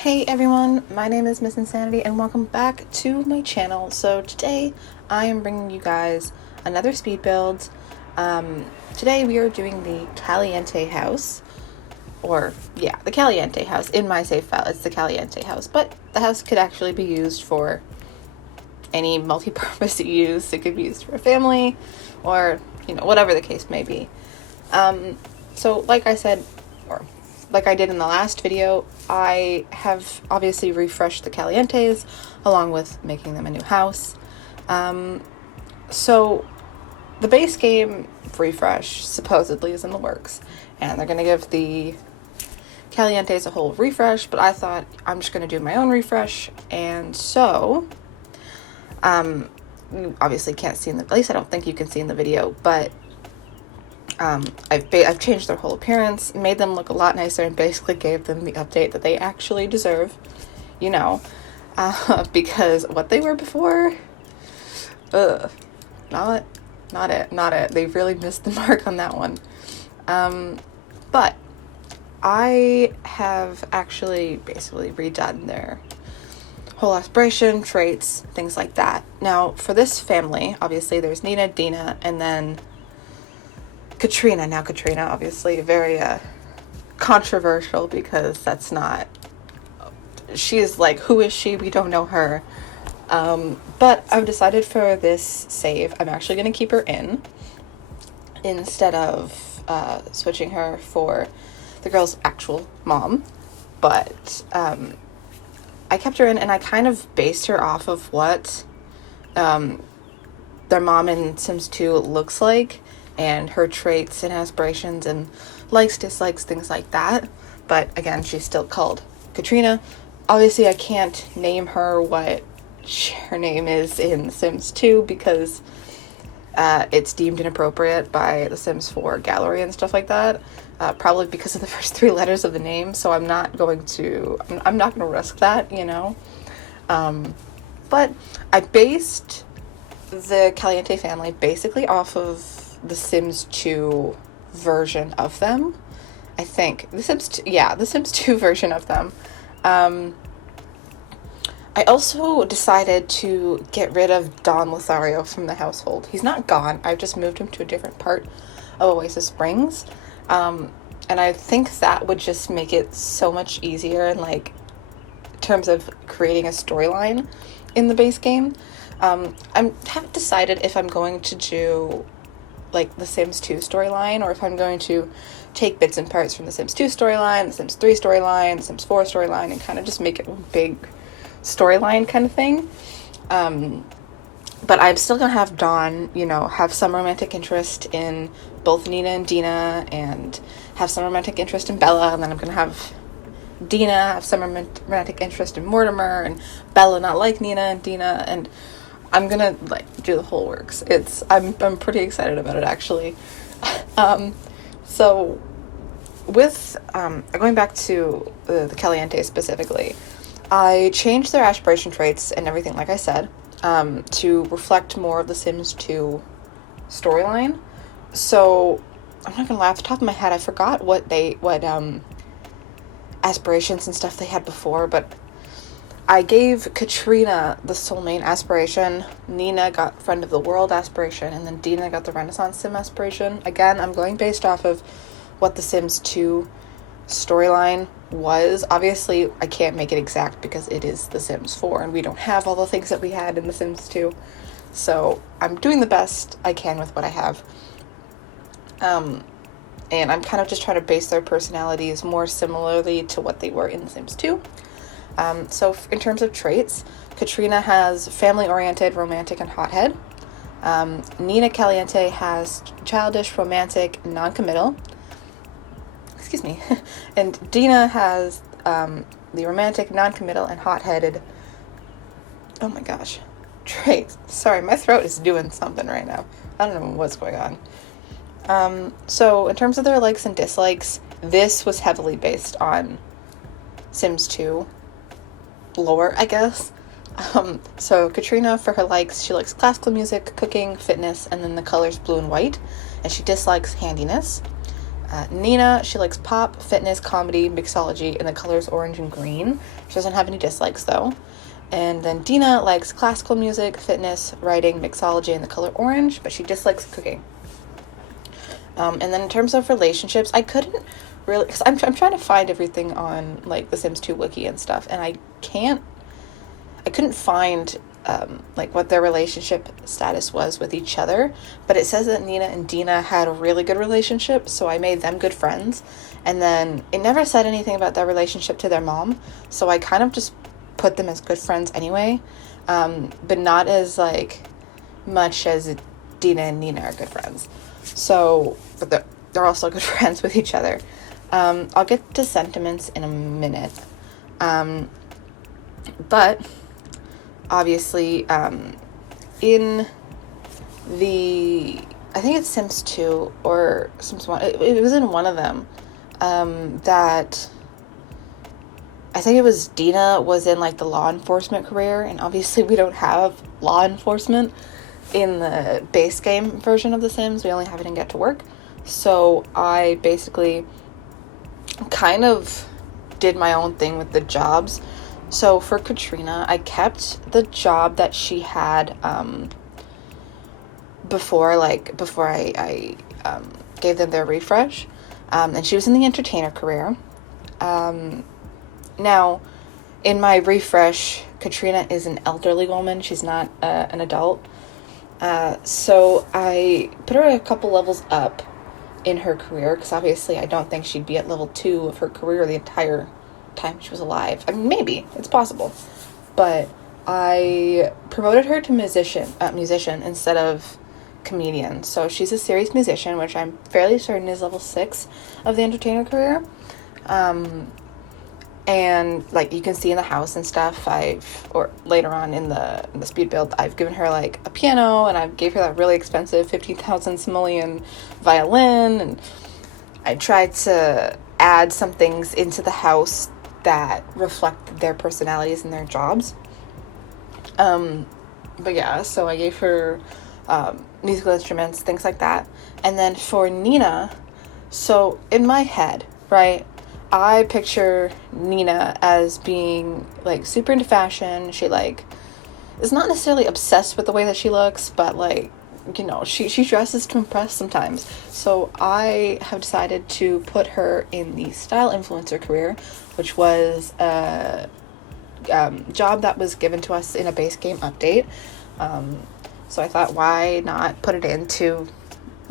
Hey everyone, my name is MISSInsanity and welcome back to my channel. So today I am bringing you guys another speed build. Today we are doing the Caliente house, the Caliente house. In my save file it's the Caliente house, but the house could actually be used for any multi-purpose use. It could be used for a family or, whatever the case may be. So like I said, like I did in the last video, I have obviously refreshed the Calientes along with making them a new house. So the base game refresh supposedly is in the works, and they're going to give the Calientes a whole refresh, but I thought I'm just going to do my own refresh, and so you obviously can't see at least I don't think you can see in the video, but I've changed their whole appearance, made them look a lot nicer, and basically gave them the update that they actually deserve, because what they were before, not it. They really missed the mark on that one. But I have actually basically redone their whole aspiration, traits, things like that. Now, for this family, obviously there's Nina, Dina, and then Katrina. Now Katrina, obviously very controversial because she is like, who is she? We don't know her. But I've decided for this save, I'm actually going to keep her in instead of switching her for the girl's actual mom. But I kept her in, and I kind of based her off of what their mom in Sims 2 looks like, and her traits and aspirations and likes, dislikes, things like that. But again, she's still called Katrina. Obviously, I can't name her what her name is in Sims 2 because it's deemed inappropriate by the Sims 4 gallery and stuff like that. Probably because of the first three letters of the name. So I'm not going to risk that, But I based the Caliente family basically off of the Sims 2 version of them. I think the Sims 2 version of them. I also decided to get rid of Don Lothario from the household. He's not gone. I've just moved him to a different part of Oasis Springs. And I think that would just make it so much easier in terms of creating a storyline in the base game. I haven't decided if I'm going to do the Sims 2 storyline, or if I'm going to take bits and parts from the Sims 2 storyline, the Sims 3 storyline, the Sims 4 storyline, and kind of just make it a big storyline kind of thing. But I'm still gonna have Dawn, have some romantic interest in both Nina and Dina, and have some romantic interest in Bella, and then I'm gonna have Dina have some romantic interest in Mortimer, and Bella not like Nina and Dina, and I'm gonna do the whole works. I'm pretty excited about it, actually. So with going back to the Caliente specifically, I changed their aspiration traits and everything, like I said, to reflect more of the Sims 2 storyline. So I'm not gonna lie, off the top of my head, I forgot what aspirations and stuff they had before, but I gave Katrina the soulmate aspiration, Nina got friend of the world aspiration, and then Dina got the Renaissance Sim aspiration. Again, I'm going based off of what the Sims 2 storyline was. Obviously, I can't make it exact because it is the Sims 4, and we don't have all the things that we had in the Sims 2. So I'm doing the best I can with what I have. And I'm kind of just trying to base their personalities more similarly to what they were in the Sims 2. So in terms of traits, Katrina has family-oriented, romantic, and hothead. Nina Caliente has childish, romantic, non-committal. Excuse me. And Dina has the romantic, non-committal, and hot-headed. Oh my gosh. Traits. Sorry, my throat is doing something right now. I don't know what's going on. So in terms of their likes and dislikes, this was heavily based on Sims 2 lore, I guess. So Katrina, for her likes, she likes classical music, cooking, fitness, and then the colors blue and white, and she dislikes handiness. Nina, she likes pop, fitness, comedy, mixology, and the colors orange and green. She doesn't have any dislikes, though. And then Dina likes classical music, fitness, writing, mixology, and the color orange, but she dislikes cooking. And then in terms of relationships, I couldn't really, because I'm trying to find everything on, like, the Sims 2 wiki and stuff, and I couldn't find, like, what their relationship status was with each other, but it says that Nina and Dina had a really good relationship, so I made them good friends, and then it never said anything about their relationship to their mom, so I kind of just put them as good friends anyway, but not as, like, much as Dina and Nina are good friends. So, but they're also good friends with each other. I'll get to sentiments in a minute. But obviously, in the, I think it's Sims 2 or Sims 1, it was in one of them, that I think it was Dina was in, like, the law enforcement career, and obviously we don't have law enforcement in the base game version of The Sims. We only have it in Get to Work. So I basically kind of did my own thing with the jobs. So for Katrina, I kept the job that she had before I gave them their refresh. And she was in the entertainer career. Now, in my refresh, Katrina is an elderly woman. She's not an adult. So I put her a couple levels up in her career, because obviously I don't think she'd be at level 2 of her career the entire time she was alive. I mean, maybe, it's possible. But I promoted her to musician instead of comedian. So she's a serious musician, which I'm fairly certain is level 6 of the entertainer career. And, like, you can see in the house and stuff, or later on in the speed build, I've given her, like, a piano, and I gave her that really expensive 15,000 simoleon violin, and I tried to add some things into the house that reflect their personalities and their jobs. But yeah, so I gave her musical instruments, things like that. And then for Nina, so in my head, right, I picture Nina as being, like, super into fashion. She, like, is not necessarily obsessed with the way that she looks, but, like, you know, she dresses to impress sometimes. So I have decided to put her in the style influencer career, which was a job that was given to us in a base game update. So I thought, why not put it into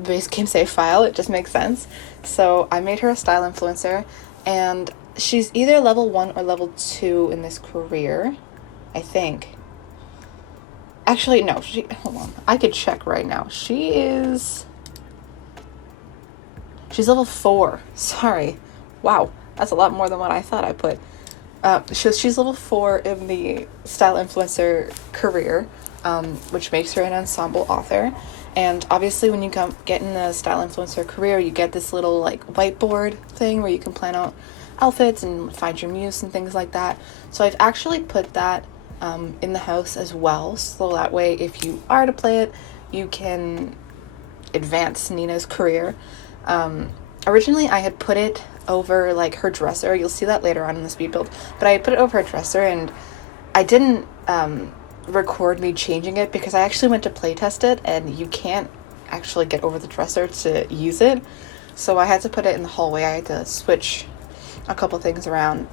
base game save file? It just makes sense. So I made her a style influencer. And she's either level 1 or level 2 in this career, I think. Actually, no, hold on. I could check right now. She's level 4. Sorry. Wow, that's a lot more than what I thought I put. She's level 4 in the style influencer career, which makes her an ensemble author. And obviously when you get in the style influencer career, you get this little, like, whiteboard thing where you can plan out outfits and find your muse and things like that. So I've actually put that in the house as well. So that way, if you are to play it, you can advance Nina's career. Originally I had put it over, like, her dresser. You'll see that later on in the speed build. But I had put it over her dresser, and I didn't record me changing it because I actually went to play test it, and you can't actually get over the dresser to use it. So I had to put it in the hallway. I had to switch a couple things around,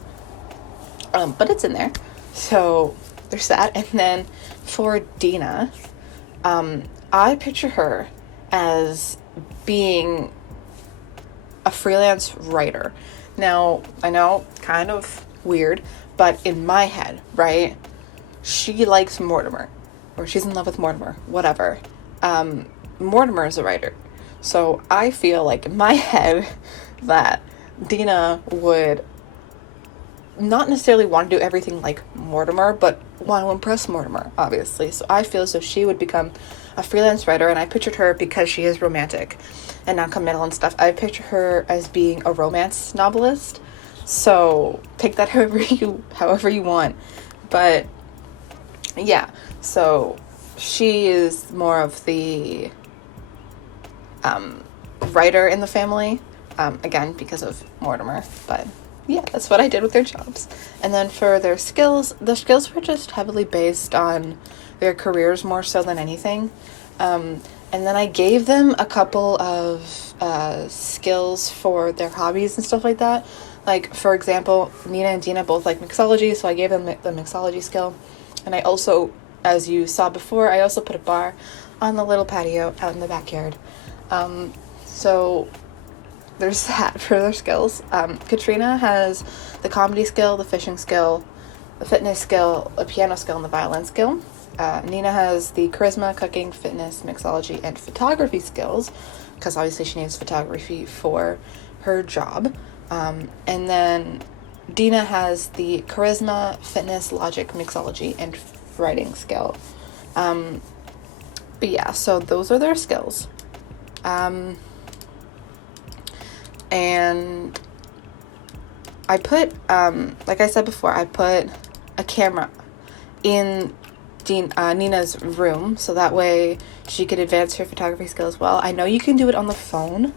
but it's in there. So there's that. And then for Dina, I picture her as being a freelance writer. Now, I know, kind of weird, but in my head, right, she likes Mortimer, or she's in love with Mortimer, whatever. Mortimer is a writer. So I feel like in my head that Dina would not necessarily want to do everything like Mortimer, but want to impress Mortimer, obviously. So I feel as though she would become a freelance writer, and I pictured her, because she is romantic and non-committal and stuff, I picture her as being a romance novelist. So take that however you want. But yeah, so she is more of the writer in the family. again, because of Mortimer. But yeah, that's what I did with their jobs. And then for their skills, the skills were just heavily based on their careers more so than anything. And then I gave them a couple of skills for their hobbies and stuff like that. Like, for example, Nina and Dina both like mixology, so I gave them the mixology skill. And I also, as you saw before, I also put a bar on the little patio out in the backyard. So there's that for their skills. Katrina has the comedy skill, the fishing skill, the fitness skill, a piano skill, and the violin skill. Nina has the charisma, cooking, fitness, mixology, and photography skills, because obviously she needs photography for her job. And then Dina has the charisma, fitness, logic, mixology, and writing skill. But yeah, so those are their skills. And I put, like I said before, I put a camera in Nina's room, so that way she could advance her photography skill as well. I know you can do it on the phone,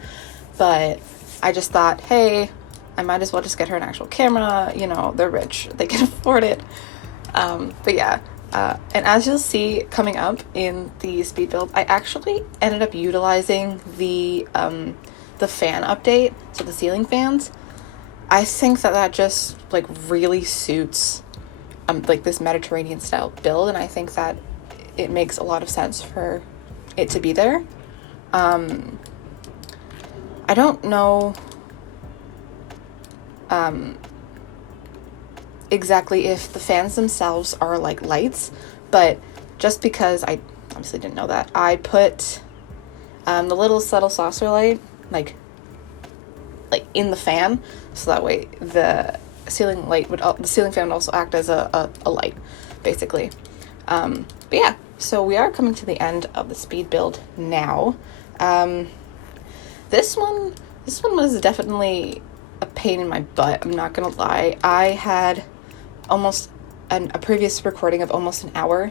but I just thought, hey, I might as well just get her an actual camera. You know, they're rich, they can afford it. But yeah, and as you'll see coming up in the speed build, I actually ended up utilizing the fan update, so the ceiling fans. I think that just like really suits like this Mediterranean style build, and I think that it makes a lot of sense for it to be there. I don't know exactly if the fans themselves are like lights, but just because I obviously didn't know that, I put the little subtle saucer light like in the fan, so that way the ceiling fan would also act as a light, basically. But yeah, so we are coming to the end of the speed build now. This one was definitely a pain in my butt, I'm not gonna lie. I had almost a previous recording of almost an hour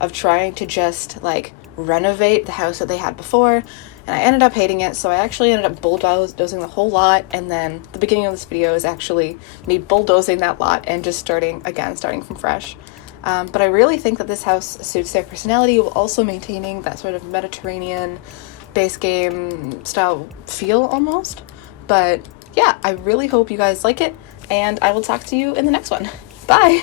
of trying to just like renovate the house that they had before, and I ended up hating it, so I actually ended up bulldozing the whole lot, and then the beginning of this video is actually me bulldozing that lot and just starting from fresh. But I really think that this house suits their personality, while also maintaining that sort of Mediterranean base game style feel almost. But yeah, I really hope you guys like it, and I will talk to you in the next one. Bye!